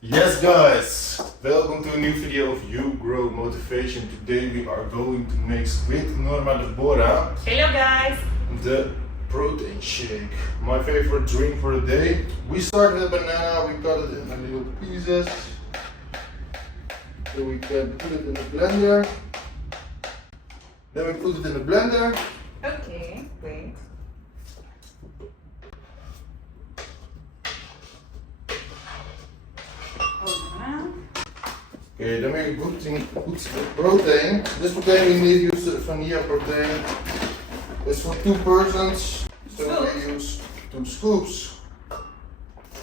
Yes guys, welcome to a new video of Yougrow Motivation. Today we are going to mix with Norma Deborah Hello guys! the protein shake. My favorite drink for the day. We start with a banana, we cut it in little pieces. So we can put it in the blender. Then we put it in the blender. Okay, wait. Okay, then we put the protein. This protein we need to use vanilla protein. It's for 2 persons, so we use 2 scoops.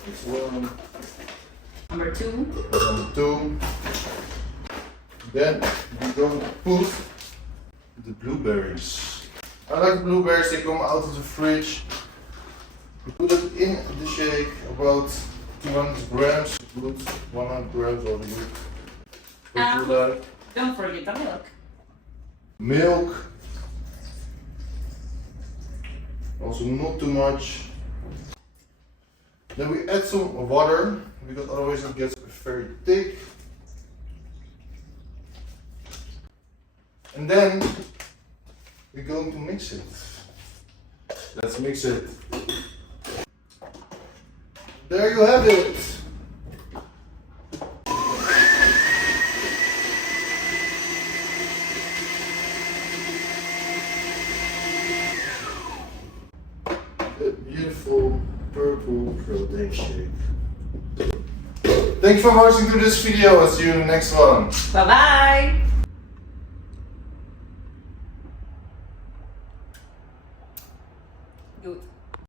This one. Number 2. Number 2. Then we're going to put the blueberries. I like blueberries, they come out of the fridge. We put it in the shake, about 200 grams. Put 100 grams of the Don't forget the milk. milk. Also not too much. Then we add some water because otherwise it gets very thick. And then we're going to mix it. Let's mix it. There you have it. A beautiful purple protein shake. Thanks for watching to this video. I'll see you in the next one. Bye bye!